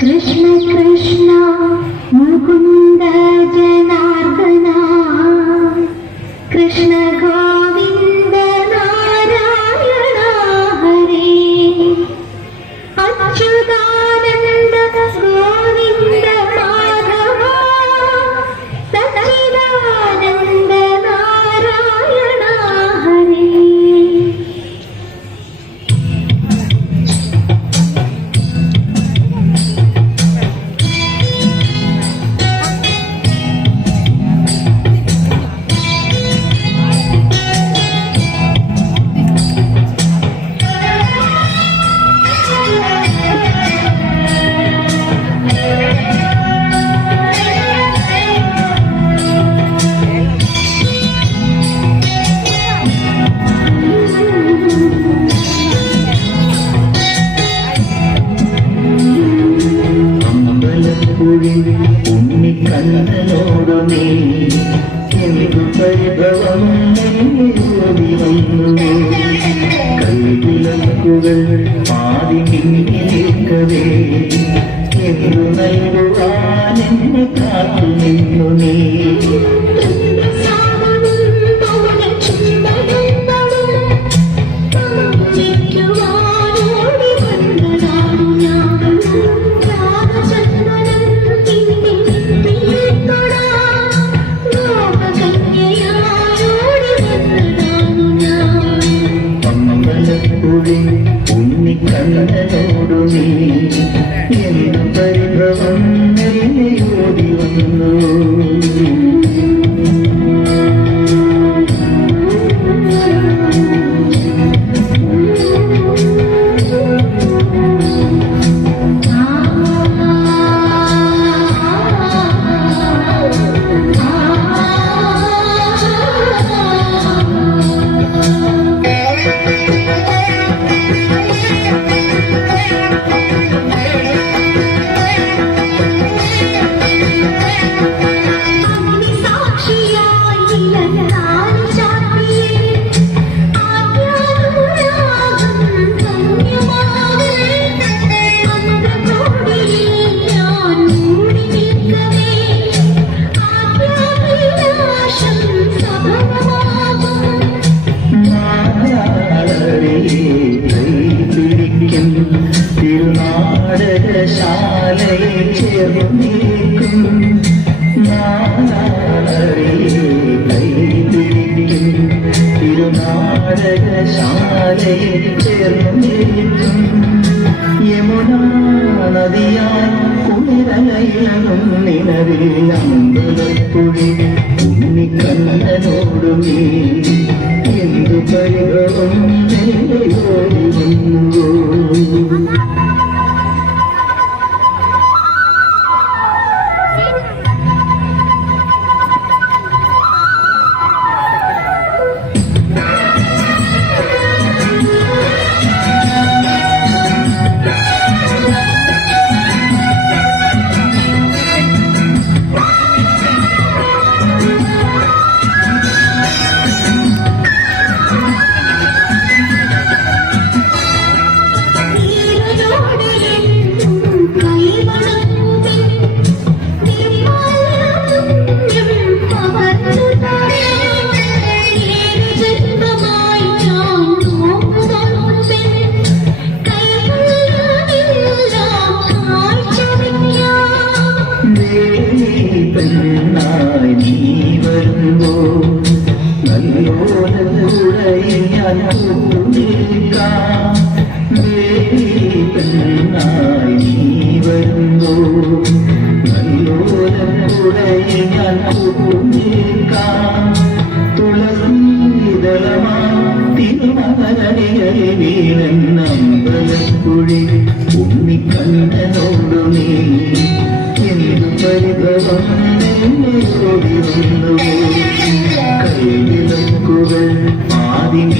कृष्ण कृष्ण मुकुंद जनार्दना कृष्ण गोविंद नारायण हरे अच्युतानंद गोविंद माधव सच्चिदानंद नारायण हरे। ഉണ്ണിക്കണ്ണനോടു നീ എന്തു പരിഭവം ഓടി വന്നു കൈവിളക്കുകൾ പാതി മിന്നി നിൽക്കവേ എന്തു നൽകുവാൻ എന്നെ കാത്തു നിന്നു നീ ഉണ്ണിക്കണ്ണനോടു നീ എന്തു പരിഭവം ഓടി വന്നു തിരുനാടകശാലയിൽ ചേർന്നിരിക്കും തിരുനാടകശാലയിൽ ചേർന്നിരിക്കും യമുനാ നദിയാൽ കുളിരലയിലും നിലവിൽ അമ്പലപ്പുഴി ഉണ്ണിക്കണ്ണനോടു നീ എന്തു പരിഭവം ഓടി വന്നു പെണ്ണായി നീ വരുമ്പോ നല്ലോരൂടെ ഞാൻ കൂട്ടിക്കാം പെണ്ണായി നീ വരുമ്പോ നല്ലോരൂടെ ഞാൻ കൂട്ടിക്കാം തുളസീതളമാ തിരുമലകളിൽ വീണെന്നമ്പലക്കുഴി ഉണ്ണിക്കണ്ണനോടു നീ എന്തു പരിഭവം ഓടി വന്നു കൈവിളക്കുകൾ ആദ്യം